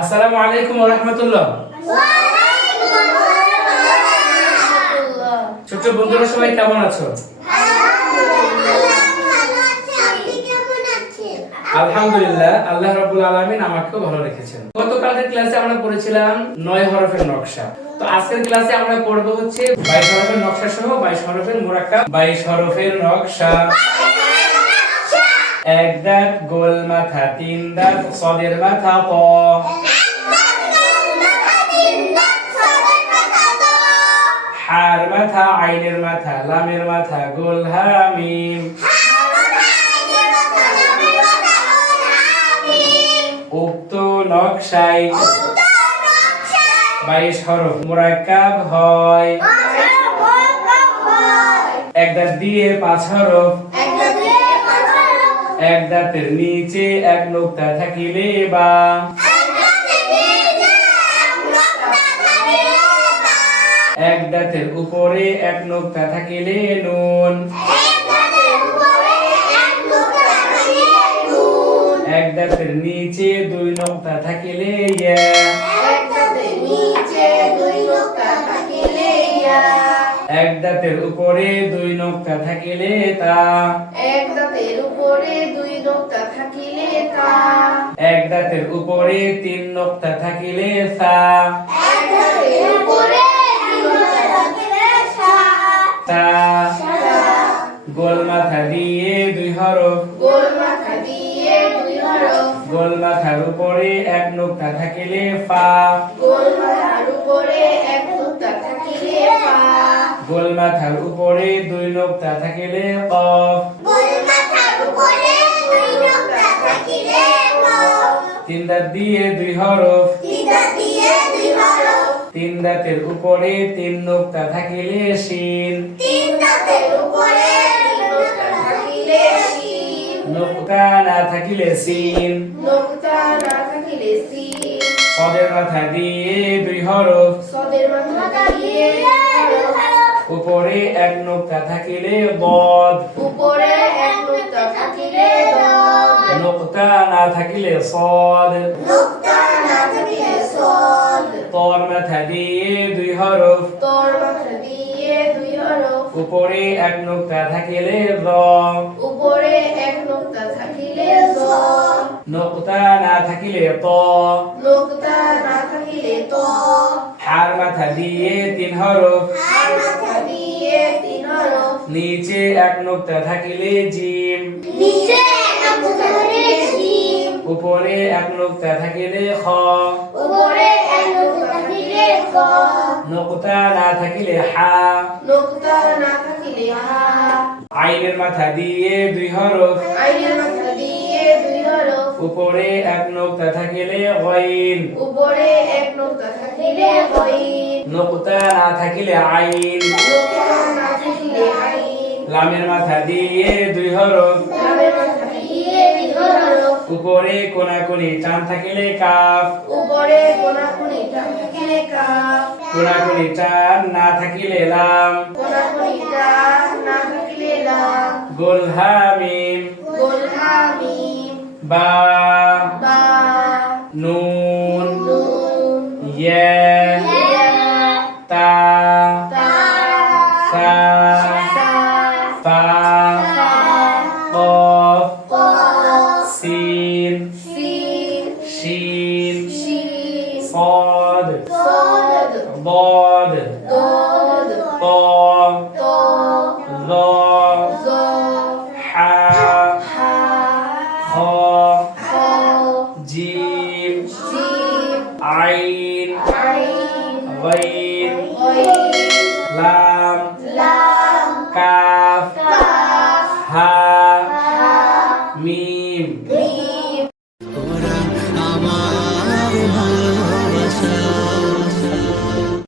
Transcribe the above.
আসসালামু আলাইকুম ওয়া রাহমাতুল্লাহ। ছোট বন্ধুরা সবাই কেমন আছো? আলহামদুলিল্লাহ, আল্লাহ রাব্বুল আলামিন আমাকেও ভালো রেখেছেন। গতকালকের ক্লাসে আমরা পড়েছিলাম 9 হরফের নকশা। তো আজকের ক্লাসে আমরা পড়ব হচ্ছে 22 হরফের নকশা সহ 22 হরফের মুরাক্কাব। 22 হরফের নকশা। এক দাঁত গোল মাথা, তিন দাঁত সদের মাথা প, হার মাথা, আইনের মাথা, লামের মাথা, গোল হা মিম। উক্ত নকশায় 22 হরফ মুরাক্কাব হয়। এক দাঁত দিয়ে 5 হরফ, এক দাঁতের নিচে এক নোক্তা থাকিলে বা, এক দাঁতের উপরে এক নোক্তা থাকিলে নুন, এক দাঁতের নিচে দুই নোক্তা থাকিলে ইয়া, এক দাঁতের উপরে দুই নোক্তা থাকিলে তা, এক দাঁতের উপরে তিন নোক্তা থাকিলে সা, তা। গোল মাথা দিয়ে 2 হরফ, গোল মাথার উপরে এক নোক্তা থাকিলে ফা, গোল মাথার উপরে 2 নোক্তা থাকিলে কফ, তিন দাঁত দিয়ে 2 হরফ, তিন দাঁতের উপরে 3 নোক্তা থাকিলে শিন, নোক্তা না থাকিলে সিন, সদের মাথা দিয়ে 2 হরফ, উপরে এক নোক্তা থাকিলে বদ, নোক্তা না থাকিলে সদ, তর মাথা দিয়ে 2 হরফ, উপরে এক নোক্তা থাকিলে র, নোক্তা না থাকিলে ত, হার মাথা দিয়ে 3 হরফ, নিচে এক নোক্তা থাকিলে জিম, উপরে এক নোক্তা থাকিলে খ, নোক্তা না থাকিলে হা, আইনের মাথা দিয়ে 2 হরফ, উপরে এক নোক্তা থাকিলে গইন, নোক্তা না থাকিলে আইন, লামের মাথা দিয়ে 2 হরফ, উপরে কোনাকুনি টান থাকিলে কাফ, কোনাকুনি টান না থাকিলে লাম, গোল হা মিম, বা, নুন, ইয়া, তা, সা, ফা, কফ, সিন, শিন, صاد ضاد ط ظ ح خ جيم عين غين لام كاف ها ميم